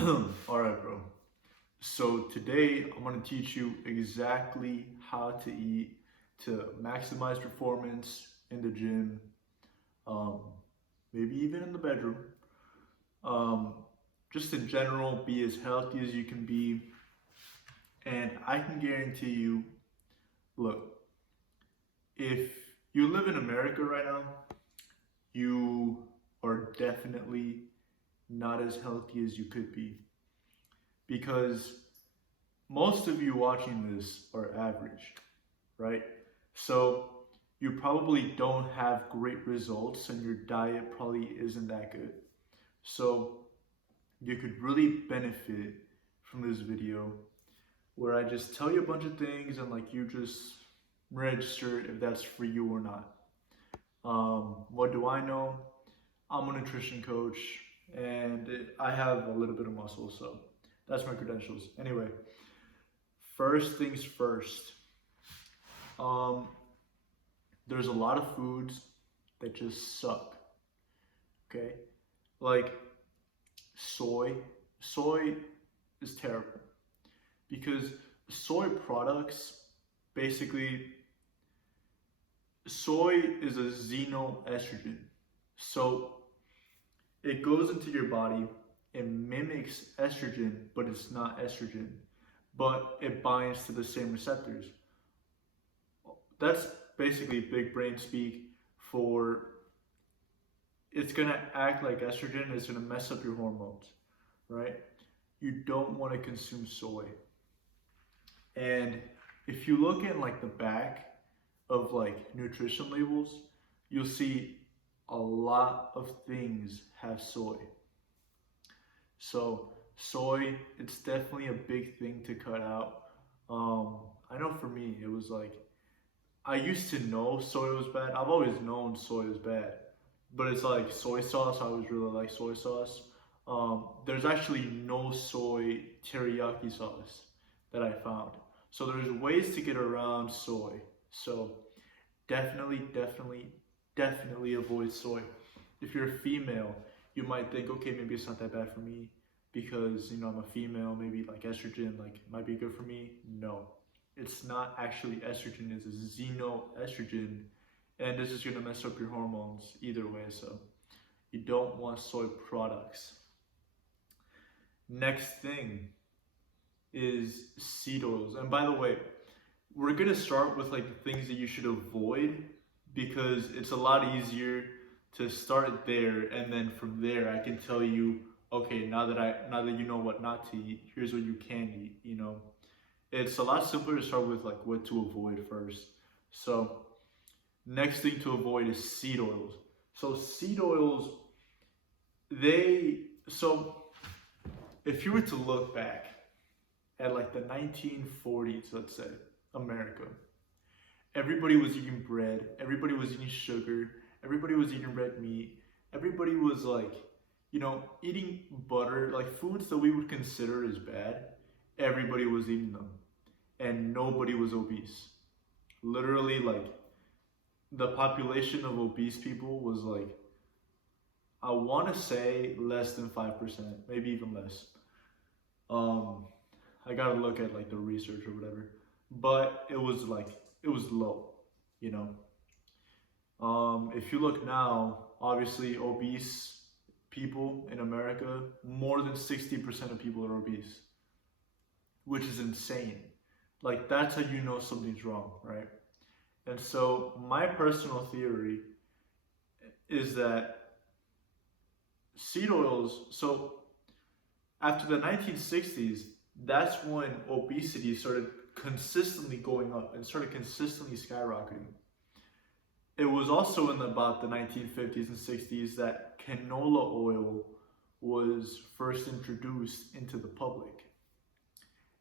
Alright, bro. So today I'm going to teach you exactly how to eat to maximize performance in the gym, um, maybe even in the bedroom. Um, just in general, be as healthy as you can be. And I can guarantee you, look, if you live in America right now, you are definitely not as healthy as you could be. Because most of you watching this are average, right? So you probably don't have great results and your diet probably isn't that good. So you could really benefit from this video where I just tell you a bunch of things and like you just register if that's for you or not. What do I know? I'm a nutrition coach and I have a little bit of muscle, so that's my credentials. Anyway, first things first. Um, there's a lot of foods that just suck. Okay, like soy. Soy is terrible because soy products basically soy is a xenoestrogen. So it goes into your body, it mimics estrogen, but it's not estrogen, but it binds to the same receptors. That's basically big brain speak for it's gonna act like estrogen, it's gonna mess up your hormones, right? You don't want to consume soy. And if you look at like the back of like nutrition labels, you'll see a lot of things have soy. So soy, it's definitely a big thing to cut out. I know for me, it was like I used to know soy was bad. I've always known soy is bad, but it's like soy sauce. I always really like soy sauce. There's actually no soy teriyaki sauce that I found. So there's ways to get around soy. So definitely avoid soy. If you're a female, you might think, okay, maybe it's not that bad for me because I'm a female. Maybe like estrogen, like might be good for me. No, it's not actually estrogen. It's a xenoestrogen, and this is gonna mess up your hormones either way. So you don't want soy products. Next thing is seed oils. And by the way, we're gonna start with like the things that you should avoid because it's a lot easier to start there, and then from there I can tell you, okay, now that you know what not to eat, here's what you can eat. It's a lot simpler to start with like what to avoid first. So next thing to avoid is seed oils. So seed oils, they so if you were to look back at like the 1940s, let's say, America, everybody was eating bread, everybody was eating sugar, everybody was eating red meat, everybody was like, eating butter, like foods that we would consider as bad, everybody was eating them. And nobody was obese. Literally, like, the population of obese people was like, I want to say less than 5%, maybe even less. Um, I gotta look at like the research or whatever, but it was like it was low, you know. If you look now, obviously obese people in America, more than 60% of people are obese, which is insane. Like that's how you know something's wrong, right? And so my personal theory is that seed oils, so after the 1960s, that's when obesity started consistently going up and started consistently skyrocketing. It was also in about the 1950s and 60s that canola oil was first introduced into the public.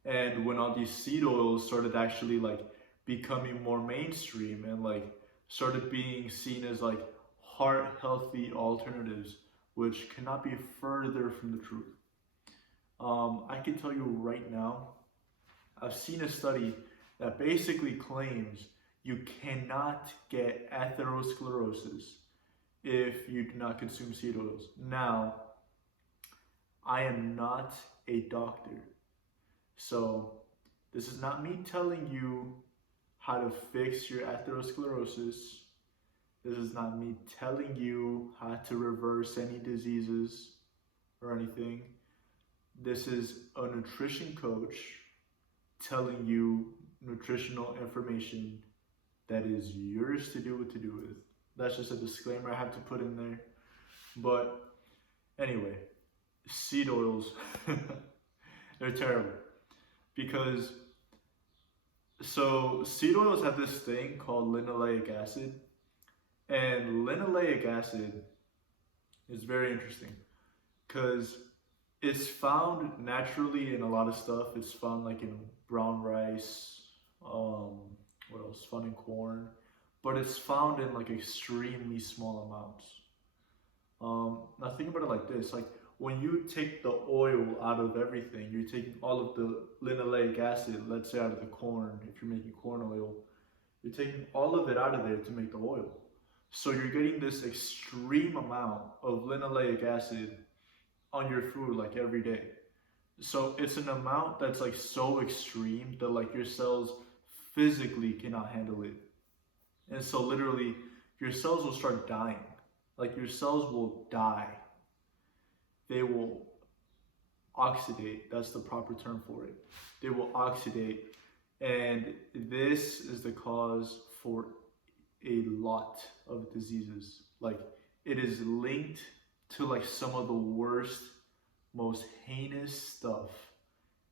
And when all these seed oils started actually like becoming more mainstream and like started being seen as like heart healthy alternatives, which cannot be further from the truth. I can tell you right now, I've seen a study that basically claims you cannot get atherosclerosis if you do not consume seed oils. Now, I am not a doctor. So this is not me telling you how to fix your atherosclerosis. This is not me telling you how to reverse any diseases or anything. This is a nutrition coach telling you nutritional information that is yours to do what to do with. That's just a disclaimer I have to put in there. But anyway, seed oils, they're terrible. Because, so seed oils have this thing called linoleic acid. And linoleic acid is very interesting because it's found naturally in a lot of stuff. It's found like in brown rice, what else? Found in corn, but it's found in like extremely small amounts. Now think about it like this: like when you take the oil out of everything, you're taking all of the linoleic acid, let's say out of the corn. If you're making corn oil, you're taking all of it out of there to make the oil. So you're getting this extreme amount of linoleic acid on your food like every day. So it's an amount that's like so extreme that like your cells physically cannot handle it. And so literally your cells will start dying. Like your cells will die. They will oxidate. That's the proper term for it. They will oxidate. And this is the cause for a lot of diseases. Like it is linked to like some of the worst, most heinous stuff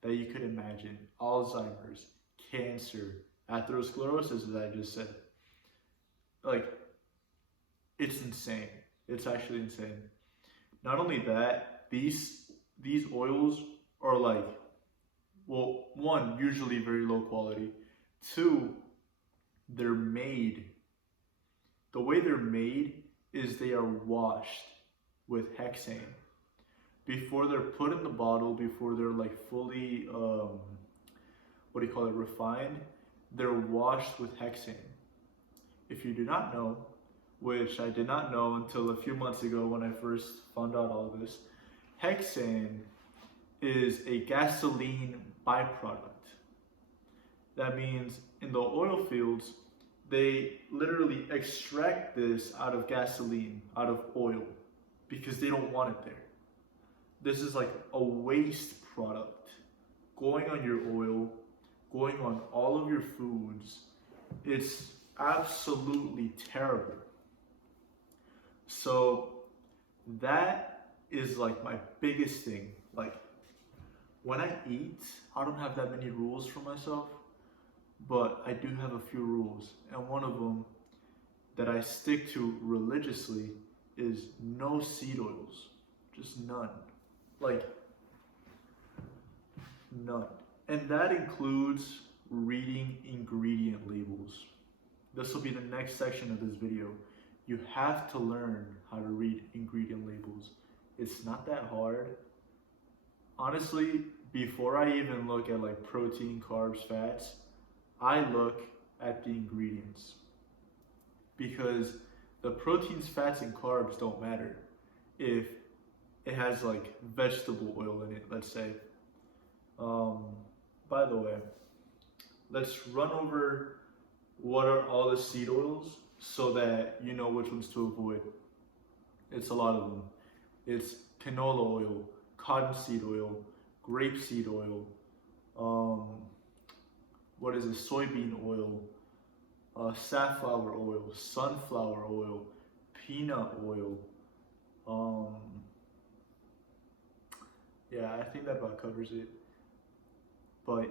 that you could imagine. Alzheimer's, cancer, atherosclerosis, as I just said. Like, it's insane. It's actually insane. Not only that, these oils are like, well, one, usually very low quality. Two, they're made. The way they're made is they are washed with hexane. Before they're put in the bottle, before they're like fully, refined, they're washed with hexane. If you do not know, which I did not know until a few months ago when I first found out all of this, hexane is a gasoline byproduct. That means in the oil fields, they literally extract this out of gasoline, out of oil, because they don't want it there. This is like a waste product going on your oil, going on all of your foods. It's absolutely terrible. So that is like my biggest thing. Like when I eat, I don't have that many rules for myself, but I do have a few rules. And one of them that I stick to religiously is no seed oils, just none. Like none. And that includes reading ingredient labels. This will be the next section of this video. You have to learn how to read ingredient labels. It's not that hard. Honestly, before I even look at like protein, carbs, fats, I look at the ingredients. Because the proteins, fats, and carbs don't matter if it has like vegetable oil in it, let's say. By the way, let's run over what are all the seed oils so that you know which ones to avoid. It's a lot of them. It's canola oil, cottonseed oil, grapeseed oil, soybean oil, safflower oil, sunflower oil, peanut oil. Yeah, I think that about covers it. But,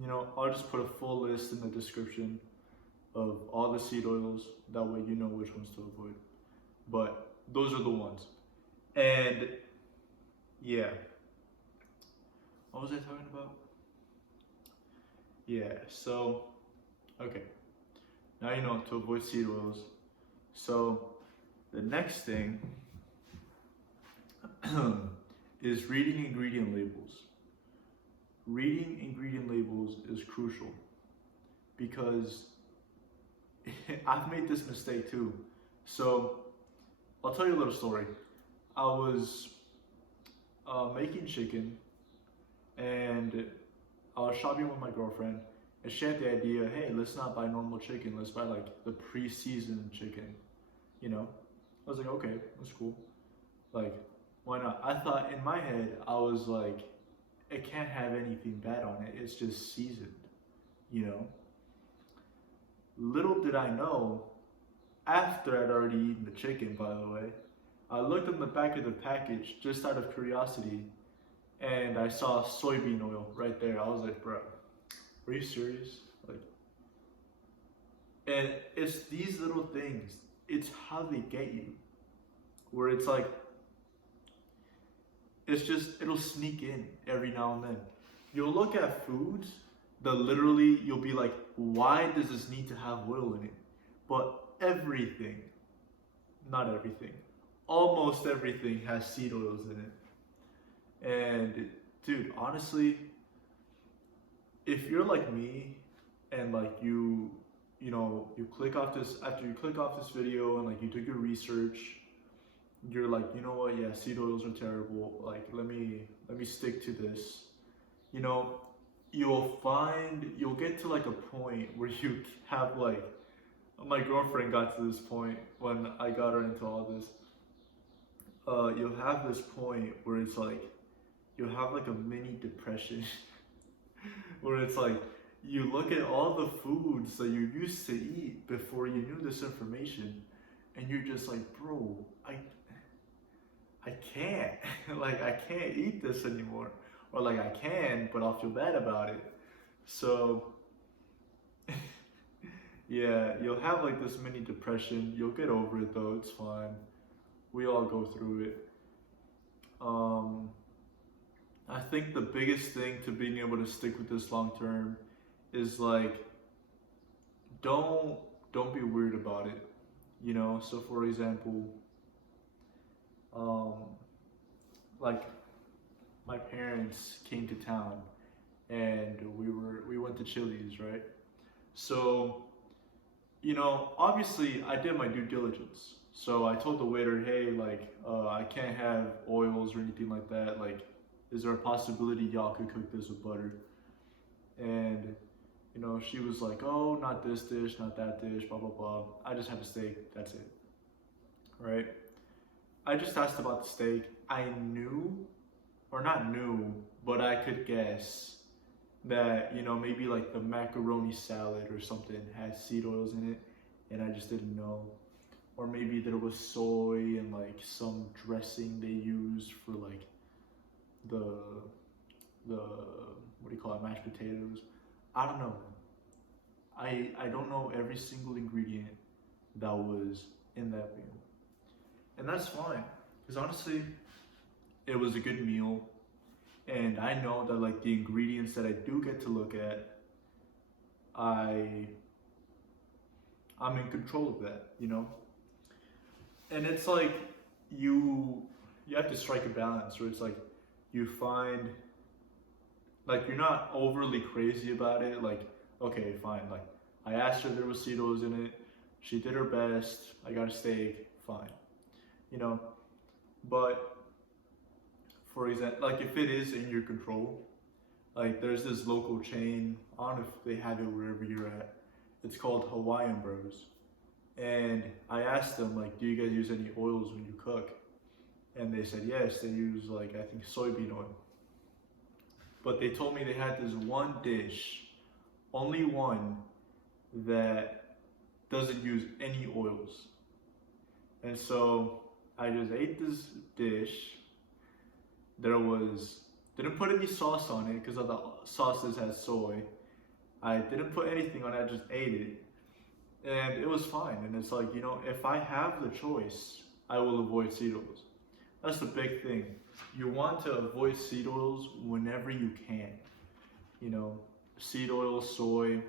you know, I'll just put a full list in the description of all the seed oils. That way you know which ones to avoid. But those are the ones. And, yeah. What was I talking about? Yeah, so, okay. Now you know to avoid seed oils. So, the next thing is reading ingredient labels. Reading ingredient labels is crucial because I've made this mistake too. So I'll tell you a little story. I was making chicken, and I was shopping with my girlfriend, and she had the idea, hey, let's not buy normal chicken, let's buy like the pre-seasoned chicken, you know? I was like, okay, that's cool. Like, why not? I thought in my head, I was like, it can't have anything bad on it, it's just seasoned, you know? Little did I know, after I'd already eaten the chicken, by the way, I looked on the back of the package just out of curiosity, and I saw soybean oil right there. I was like, bro, are you serious? Like, and it's these little things, it's how they get you, where it's like, it's just, it'll sneak in every now and then. You'll look at foods that literally, you'll be like, why does this need to have oil in it? But everything, not everything, almost everything has seed oils in it. And dude, honestly, if you're like me and like you know, you click off this, after you click off this video and like you do your research, you're like, you know what, yeah, seed oils are terrible, like let me stick to this, you know, you'll get to like a point where you have like, my girlfriend got to this point when I got her into all this, you'll have this point where it's like, you'll have like a mini depression where it's like, you look at all the foods that you used to eat before you knew this information, and you're just like, bro, I can't, like I can't eat this anymore, or like I can, but I'll feel bad about it. So yeah, you'll have like this mini depression. You'll get over it though, it's fine. We all go through it. I think the biggest thing to being able to stick with this long term is like, don't be weird about it, you know? So for example, like my parents came to town and we went to Chili's, right? So, you know, obviously I did my due diligence. So I told the waiter, hey, like, I can't have oils or anything like that. Like, is there a possibility y'all could cook this with butter? And, you know, she was like, oh, not this dish, not that dish, blah, blah, blah. I just have a steak, that's it, right? I just asked about the steak. I knew, or not knew, but I could guess that, you know, maybe like the macaroni salad or something had seed oils in it, and I just didn't know. Or maybe there was soy and like some dressing they used for like the what do you call it, mashed potatoes. I don't know. I don't know every single ingredient that was in that meal. And that's fine, because honestly, it was a good meal, and I know that like the ingredients that I do get to look at, I'm in control of that, you know? And it's like, you have to strike a balance where it's like, you find, like you're not overly crazy about it, like, okay, fine, like I asked her if there was seed oils in it, she did her best, I got a steak, fine, you know? But for example, like if it is in your control, like there's this local chain, I don't know if they have it wherever you're at, it's called Hawaiian Bros. And I asked them, like, do you guys use any oils when you cook? And they said yes, they use like, I think soybean oil. But they told me they had this one dish, only one, that doesn't use any oils. And so I just ate this dish. Didn't put any sauce on it because of the sauces had soy. I didn't put anything on it, I just ate it. And it was fine. And it's like, you know, if I have the choice, I will avoid seed oils. That's the big thing. You want to avoid seed oils whenever you can. You know, seed oil, soy.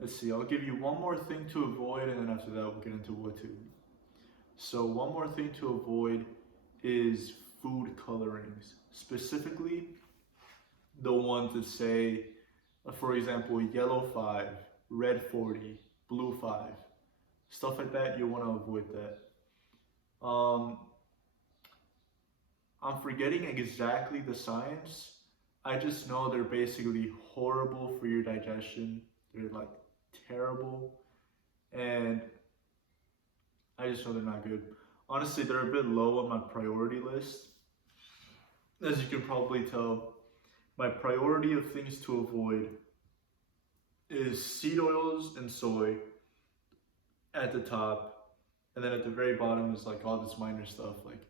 Let's see, I'll give you one more thing to avoid, and then after that we'll get into what to eat. So one more thing to avoid is food colorings. Specifically, the ones that say, for example, yellow 5, red 40, blue 5, stuff like that. You want to avoid that. I'm forgetting exactly the science. I just know they're basically horrible for your digestion. They're like terrible, and I just know they're not good. Honestly, they're a bit low on my priority list. As you can probably tell, my priority of things to avoid is seed oils and soy at the top, and then at the very bottom is like all this minor stuff like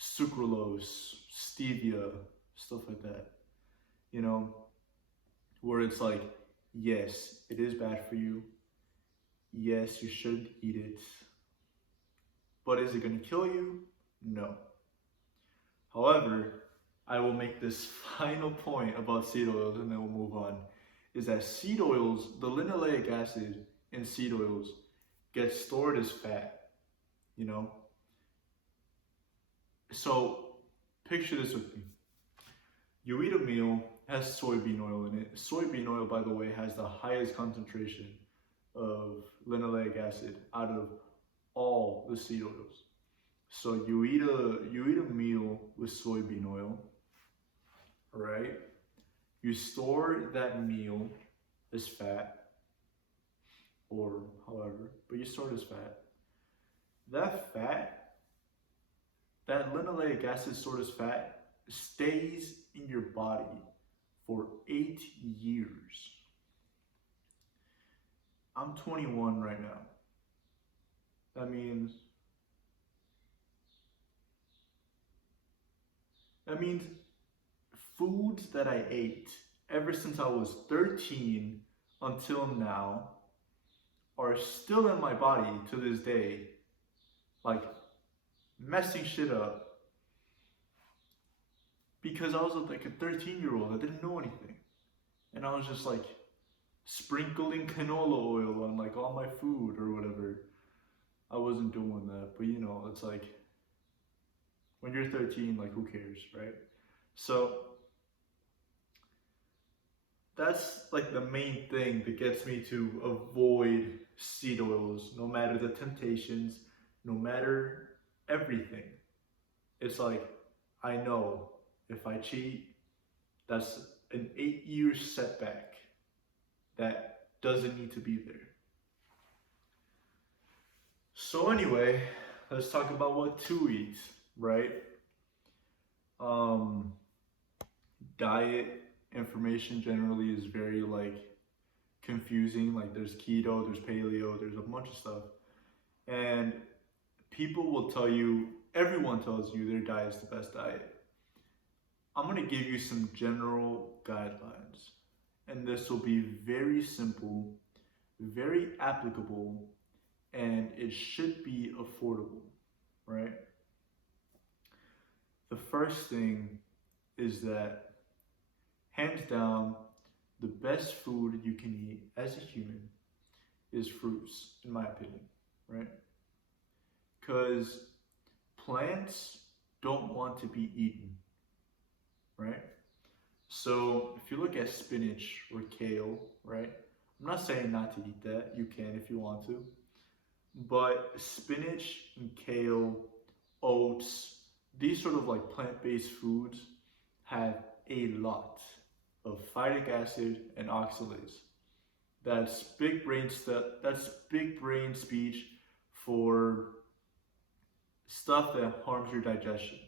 sucralose, stevia, stuff like that. You know, where it's like, yes, it is bad for you. Yes, you should eat it. But is it going to kill you? No. However, I will make this final point about seed oils and then we'll move on. Is that seed oils, the linoleic acid in seed oils, gets stored as fat, you know? So, picture this with me. You eat a meal, has soybean oil in it. Soybean oil, by the way, has the highest concentration of linoleic acid out of all the seed oils. So you eat a meal with soybean oil, right? You store that meal as fat, or however, but you store it as fat. That fat, that linoleic acid stored as fat, stays in your body for 8 years. I'm 21 right now. That means foods that I ate ever since I was 13 until now are still in my body to this day, like messing shit up. Because I was like a 13-year-old, I didn't know anything. And I was just like sprinkling canola oil on like all my food or whatever. I wasn't doing that, but you know, it's like when you're 13, like who cares, right? So that's like the main thing that gets me to avoid seed oils, no matter the temptations, no matter everything. It's like, I know if I cheat, that's an 8-year setback that doesn't need to be there. So anyway, let's talk about what to eat, right? Diet information generally is very like confusing. Like there's keto, there's paleo, there's a bunch of stuff. And people will tell you, everyone tells you their diet is the best diet. I'm going to give you some general guidelines. And this will be very simple, very applicable, and it should be affordable, right? The first thing is that, hands down, the best food you can eat as a human is fruits, in my opinion, right? Because plants don't want to be eaten, right? So if you look at spinach or kale, right? I'm not saying not to eat that. You can if you want to. But spinach and kale, oats, these sort of like plant-based foods have a lot of phytic acid and oxalase. That's big brain stuff. That's big brain speech for stuff that harms your digestion.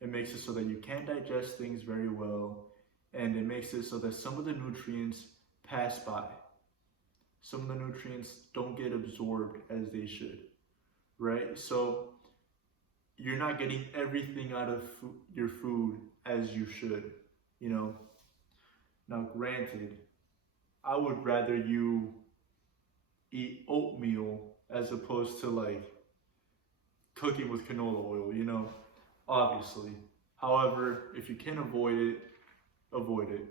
It makes it so that you can't digest things very well, and it makes it so that some of the nutrients pass by. Some of the nutrients don't get absorbed as they should, right? So you're not getting everything out of your food as you should, you know? Now, granted, I would rather you eat oatmeal as opposed to like cooking with canola oil, you know? Obviously. However, if you can avoid it, avoid it.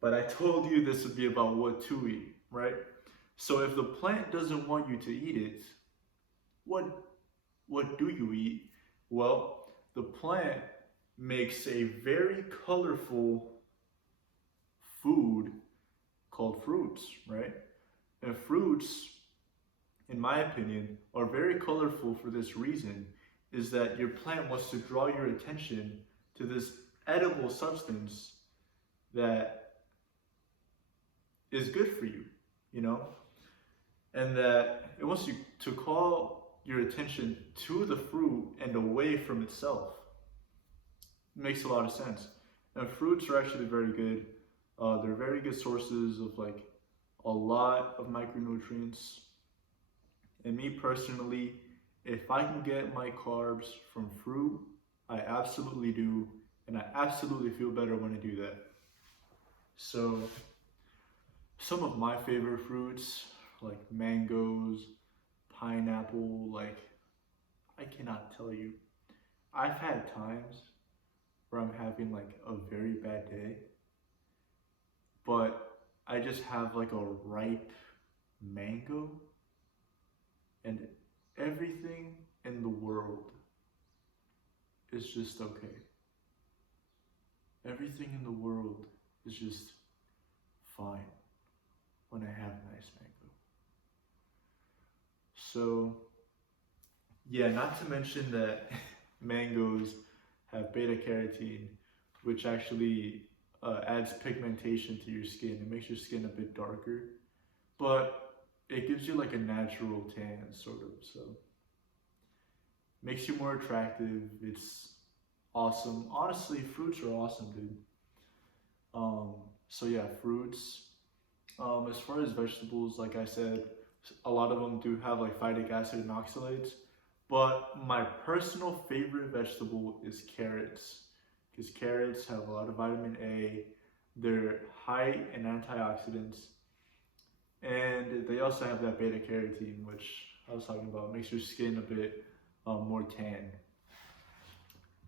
But I told you this would be about what to eat, right? So if the plant doesn't want you to eat it, what do you eat? Well, the plant makes a very colorful food called fruits, right? And fruits, in my opinion, are very colorful for this reason, is that your plant wants to draw your attention to this edible substance that is good for you, you know? And that it wants you to call your attention to the fruit and away from itself. It makes a lot of sense. And fruits are actually very good. They're very good sources of like a lot of micronutrients. And me personally, if I can get my carbs from fruit, I absolutely do. And I absolutely feel better when I do that. So some of my favorite fruits, like mangoes, pineapple, like I cannot tell you. I've had times where I'm having like a very bad day, but I just have like a ripe mango and everything in the world is just okay. Everything in the world is just fine when I have a nice mango. So, yeah, not to mention that mangoes have beta carotene, which actually adds pigmentation to your skin. It makes your skin a bit darker, but it gives you like a natural tan, sort of. So, makes you more attractive. It's awesome. Honestly, fruits are awesome, dude. So yeah, fruits. As far as vegetables, like I said, a lot of them do have like phytic acid and oxalates, but my personal favorite vegetable is carrots, because carrots have a lot of vitamin A, they're high in antioxidants, and they also have that beta carotene, which I was talking about, makes your skin a bit more tan.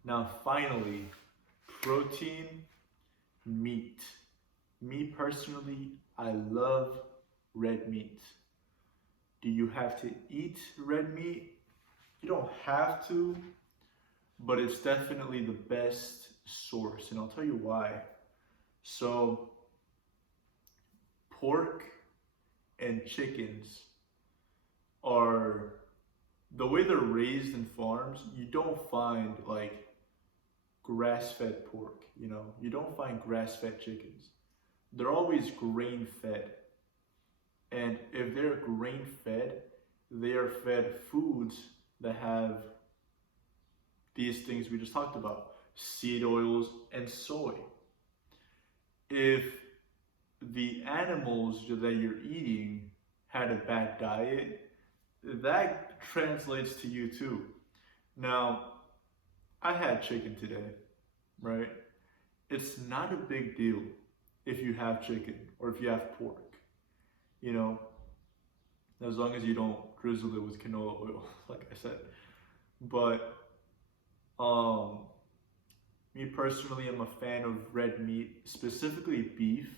Now finally, protein, meat. Me personally, I love red meat. Do you have to eat red meat? You don't have to, but it's definitely the best source, and I'll tell you why. So, pork and chickens are, the way they're raised in farms, you don't find like grass-fed pork, you know? You don't find grass-fed chickens. They're always grain-fed. And if they're grain-fed, they are fed foods that have these things we just talked about, seed oils and soy. If the animals that you're eating had a bad diet, that translates to you too. Now, I had chicken today, right? It's not a big deal if you have chicken or if you have pork, you know, as long as you don't drizzle it with canola oil, like I said. But me personally, I'm a fan of red meat, specifically beef,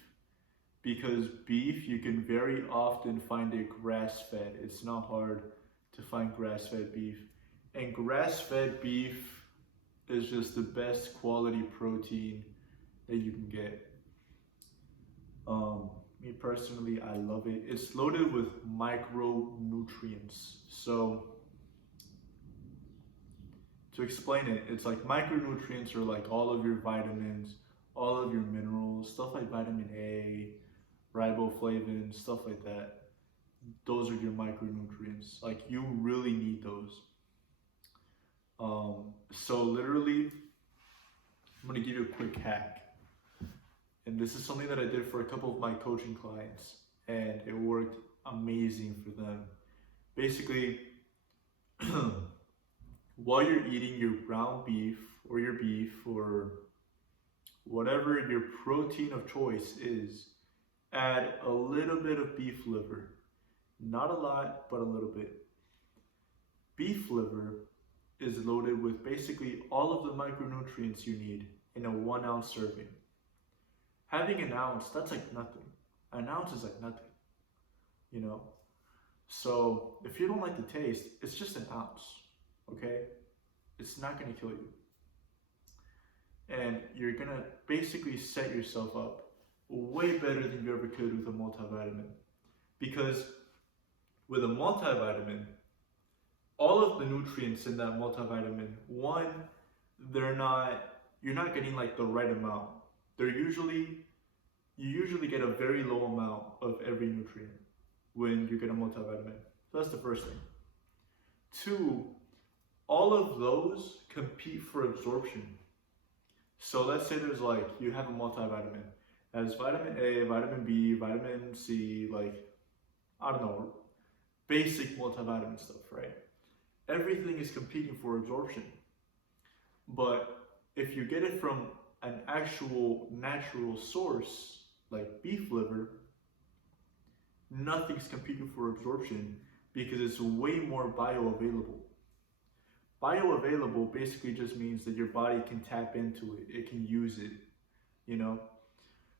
because beef you can very often find it grass-fed. It's not hard to find grass-fed beef, and grass-fed beef is just the best quality protein that you can get. Me personally, I love it. It's loaded with micronutrients. So to explain it, it's like micronutrients are like all of your vitamins, all of your minerals, stuff like vitamin A, riboflavin, stuff like that. Those are your micronutrients. Like you really need those. So literally, I'm gonna give you a quick hack. And this is something that I did for a couple of my coaching clients, and it worked amazing for them. Basically, while you're eating your ground beef or whatever your protein of choice is, add a little bit of beef liver. Not a lot, but a little bit. Beef liver is loaded with basically all of the micronutrients you need in a 1 ounce serving. Having an ounce, that's like nothing. An ounce is like nothing, you know? So if you don't like the taste, it's just an ounce, okay? It's not gonna kill you. And you're gonna basically set yourself up way better than you ever could with a multivitamin. Because with a multivitamin, all of the nutrients in that multivitamin, one, you're not getting like the right amount. You usually get a very low amount of every nutrient when you get a multivitamin. So that's the first thing. Two, all of those compete for absorption. So let's say there's like, you have a multivitamin. It has vitamin A, vitamin B, vitamin C, like, I don't know, basic multivitamin stuff, right? Everything is competing for absorption. But if you get it from an actual natural source, like beef liver, nothing's competing for absorption because it's way more bioavailable. Bioavailable basically just means that your body can tap into it, it can use it, you know?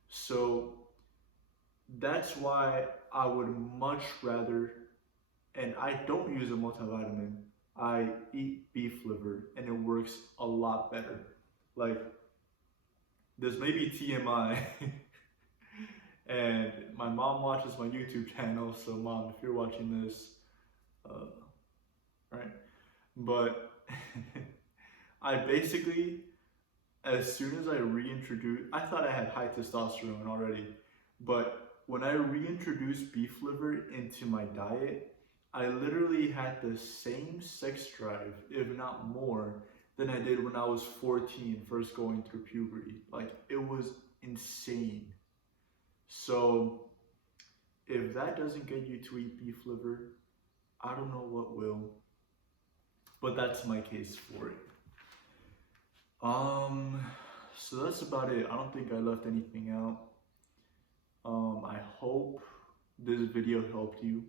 So that's why I would much rather, and I don't use a multivitamin, I eat beef liver and it works a lot better. Like, this may be TMI, and my mom watches my YouTube channel, so Mom, if you're watching this, right? But I basically, as soon as I reintroduced, I thought I had high testosterone already, but when I reintroduced beef liver into my diet, I literally had the same sex drive, if not more, than I did when I was 14, first going through puberty. Like, it was insane. So, if that doesn't get you to eat beef liver, I don't know what will. But that's my case for it. So that's about it. I don't think I left anything out. I hope this video helped you.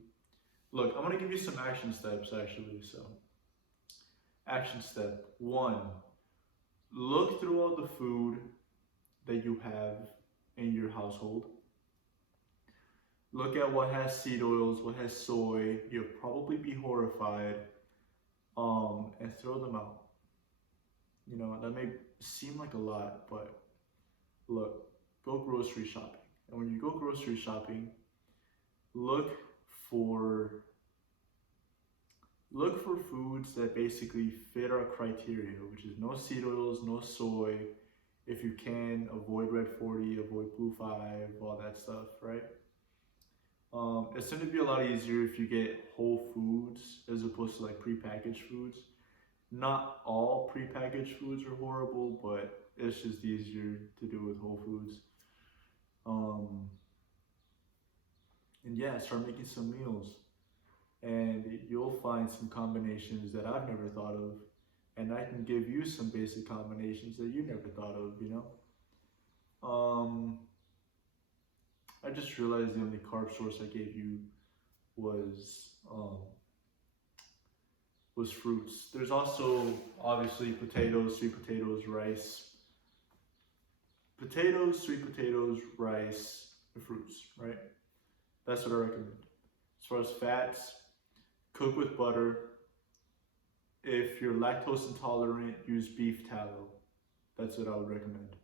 Look, I'm gonna give you some action steps actually. So, action step 1, look through all the food that you have in your household. Look at what has seed oils, what has soy. You'll probably be horrified, and throw them out. You know, that may seem like a lot, but look, go grocery shopping. And when you go grocery shopping, look for foods that basically fit our criteria, which is no seed oils, no soy. If you can, avoid red 40, avoid blue 5, all that stuff, right? It's going to be a lot easier if you get whole foods as opposed to like prepackaged foods. Not all prepackaged foods are horrible, but it's just easier to do with whole foods. And yeah, start making some meals. And you'll find some combinations that I've never thought of. And I can give you some basic combinations that you never thought of, you know? I just realized the only carb source I gave you was fruits. There's also obviously potatoes, sweet potatoes, rice. Potatoes, sweet potatoes, rice, and fruits, right? That's what I recommend. As far as fats, cook with butter. If you're lactose intolerant, use beef tallow. That's what I would recommend.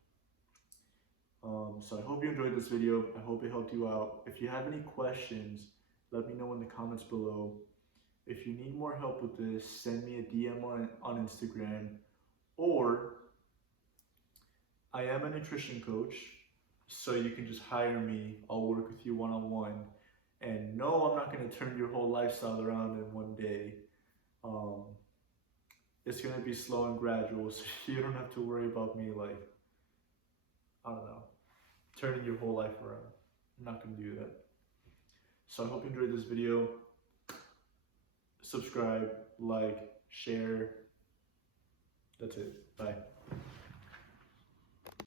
So I hope you enjoyed this video. I hope it helped you out. If you have any questions, let me know in the comments below. If you need more help with this, send me a DM on Instagram, or I am a nutrition coach, so you can just hire me. I'll work with you one-on-one. And no, I'm not going to turn your whole lifestyle around in one day. It's going to be slow and gradual, so you don't have to worry about me, like, I don't know, turning your whole life around. I'm not going to do that. So I hope you enjoyed this video. Subscribe, like, share. That's it. Bye.